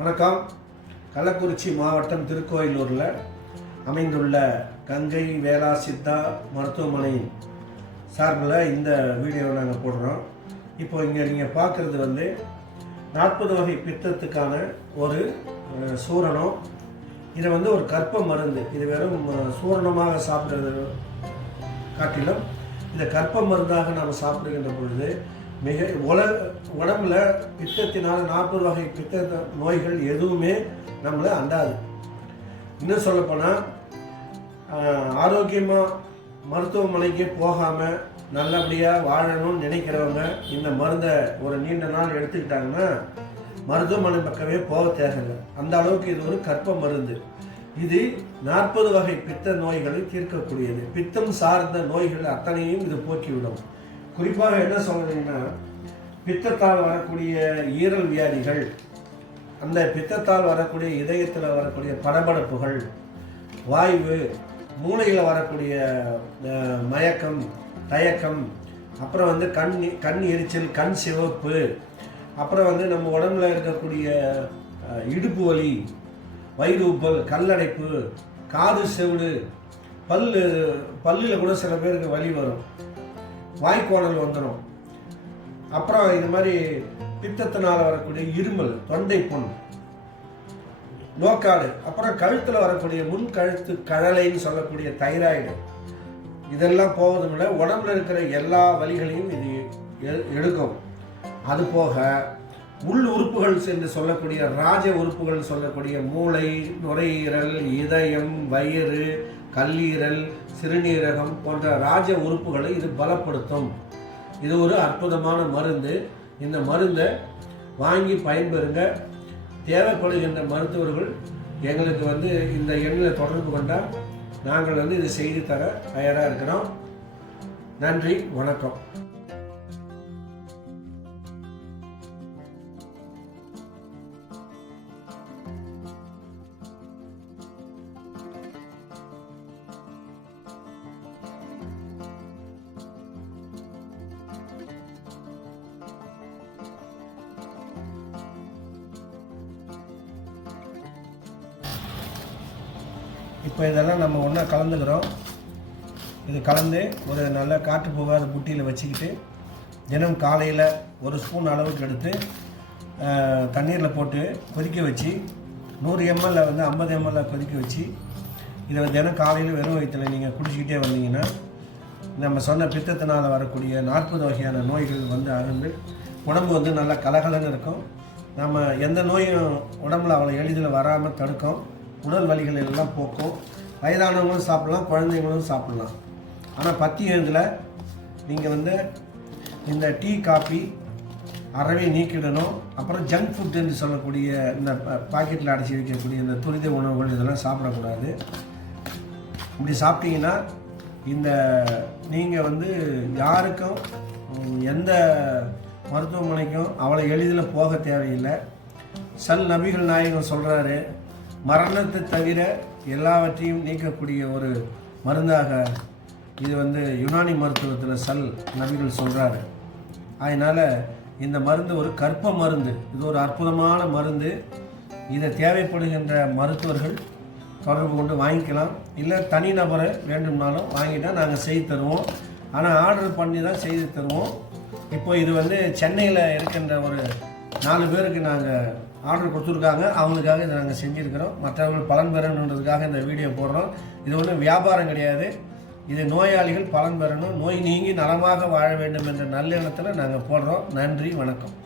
வணக்கம். கள்ளக்குறிச்சி மாவட்டம் திருக்கோயிலூரில் அமைந்துள்ள கங்கை வேளா சித்தா மருத்துவமனை சார்பில் இந்த வீடியோவை நாங்கள் போடுறோம். இப்போ இங்கே நீங்கள் பார்க்குறது வந்து நாற்பது வகை பித்தத்துக்கான ஒரு சூரணம். இதை வந்து ஒரு கற்ப மருந்து. இது வெறும் சூரணமாக சாப்பிட்றது காட்டிலும் இந்த கற்ப மருந்தாக நாம் சாப்பிடுகின்ற பொழுது மிக உல உடம்புல பித்தத்தினால் நாற்பது வகை பித்த நோய்கள் எதுவுமே நம்மளை அண்டாது. இன்னும் சொல்லப்போனால் ஆரோக்கியமாக மருத்துவமனைக்கு போகாமல் நல்லபடியாக வாழணும்னு நினைக்கிறவங்க இந்த மருந்தை ஒரு நீண்ட நாள் எடுத்துக்கிட்டாங்கன்னா மருத்துவமனை பக்கமே போக தேவையில்லை. அந்த அளவுக்கு இது ஒரு கற்ப மருந்து. இது நாற்பது வகை பித்த நோய்களை தீர்க்கக்கூடியது. பித்தம் சார்ந்த நோய்கள் அத்தனையும் இது போக்கிவிடும். குறிப்பாக என்ன சொல்றீங்கன்னா பித்தத்தால் வரக்கூடிய ஈரல் வியாதிகள் அந்த பித்தத்தால் வரக்கூடிய இதயத்தில் வரக்கூடிய படபடப்புகள் வாய்வு மூளையில் வரக்கூடிய மயக்கம் தயக்கம் அப்புறம் வந்து கண் கண் எரிச்சல் கண் சிவப்பு அப்புறம் வந்து நம்ம உடம்புல இருக்கக்கூடிய இடுப்பு வலி வயிறு உப்பல் கல்லடைப்பு காது செவிடு பல் பல்லில் கூட சில பேருக்கு வலி வரும். வாய்க்கோணல் வந்துடும் அப்புறம் இது மாதிரி பித்தத்தினால் வரக்கூடிய இருமல் தொண்டை புண் நோக்காடு அப்புறம் கழுத்தில் வரக்கூடிய முன் கழுத்து கழலைன்னு சொல்லக்கூடிய தைராய்டு. இதெல்லாம் போவதும் இல்லை உடம்புல இருக்கிற எல்லா வழிகளையும் இது எடுக்கும். அது போக உள் உறுப்புகள் என்று சொல்லக்கூடிய ராஜ உறுப்புகள் சொல்லக்கூடிய மூளை நுரையீரல் இதயம் வயிறு கல்லீரல் சிறுநீரகம் போன்ற ராஜ உறுப்புகளை இது பலப்படுத்தும். இது ஒரு அற்புதமான மருந்து. இந்த மருந்தை வாங்கி பயன்பெறுங்க. தேவைப்படுகின்ற மருத்துவர்கள் எங்களுக்கு வந்து இந்த எண்ணில் தொடர்பு கொண்டால் நாங்கள் வந்து இது செய்து தர தயாராக இருக்கிறோம். நன்றி வணக்கம். இப்போ இதெல்லாம் நம்ம ஒன்றா கலந்துக்கிறோம். இது கலந்து ஒரு நல்ல காற்று போகாத புட்டியில் வச்சுக்கிட்டு தினம் காலையில் ஒரு ஸ்பூன் அளவுக்கு எடுத்து தண்ணீரில் போட்டு கொதிக்க வச்சு நூறு எம்எல்ல வந்து ஐம்பது எம்எல்ல கொதிக்க வச்சு இதை தினம் காலையில் வெறும் வயிற்றில் நீங்கள் குடிச்சிக்கிட்டே வந்தீங்கன்னா நம்ம சொன்ன பித்தத்தினால் வரக்கூடிய நாற்பது வகையான நோய்கள் வந்து அருந்து உடம்பு வந்து நல்லா கலகலன்னு இருக்கும். நம்ம எந்த நோயும் உடம்புல அவ்வளோ எளிதில் வராமல் தடுக்கும். உடல் வலிகள் எல்லாம் போக்கும். வயதானவங்களும் சாப்பிடலாம் குழந்தைங்களும் சாப்பிடலாம். ஆனால் பத்தியத்தில் நீங்கள் வந்து இந்த டீ காஃபி அறவே நீக்கிடணும். அப்புறம் ஜங்க் ஃபுட் என்று சொல்லக்கூடிய இந்த பாக்கெட்டில் அடைச்சி வைக்கக்கூடிய இந்த துரித உணவுகள் இதெல்லாம் சாப்பிடக்கூடாது. இப்படி சாப்பிட்டீங்கன்னா இந்த நீங்கள் வந்து யாருக்கும் எந்த மருத்துவமனைக்கும் அவ்வளோ எளிதில் போக தேவையில்லை. சல் நபிகள் நாயகம் சொல்கிறாரு மரணத்தை தவிர எல்லாவற்றையும் நீக்கக்கூடிய ஒரு மருந்தாக இது வந்து யுனானி மருத்துவத்தில் சல் நபிகள் சொல்கிறாரு அதனால் இந்த மருந்து ஒரு கற்ப மருந்து. இது ஒரு அற்புதமான மருந்து. இதை தேவைப்படுகின்ற மருத்துவர்கள் தொடர்பு கொண்டு வாங்கிக்கலாம். இல்லை தனிநபரை வேண்டும்னாலும் வாங்கிட்டால் நாங்கள் செய்து தருவோம். ஆனால் ஆர்டர் பண்ணி தான் செய்து தருவோம். இப்போ இது வந்து சென்னையில் இருக்கின்ற ஒரு நாலு பேருக்கு நாங்கள் ஆர்டர் கொடுத்துருக்காங்க. அவங்களுக்காக இதை நாங்கள் செஞ்சுருக்கிறோம். மற்றவர்கள் பலன் பெறணுன்றதுக்காக இந்த வீடியோ போடுறோம். இது ஒன்றும் வியாபாரம் கிடையாது. இது நோயாளிகள் பலன் பெறணும். நோய் நீங்கி நலமாக வாழ வேண்டும் என்ற நல்லெண்ணத்தில் நாங்கள் போடுறோம். நன்றி வணக்கம்.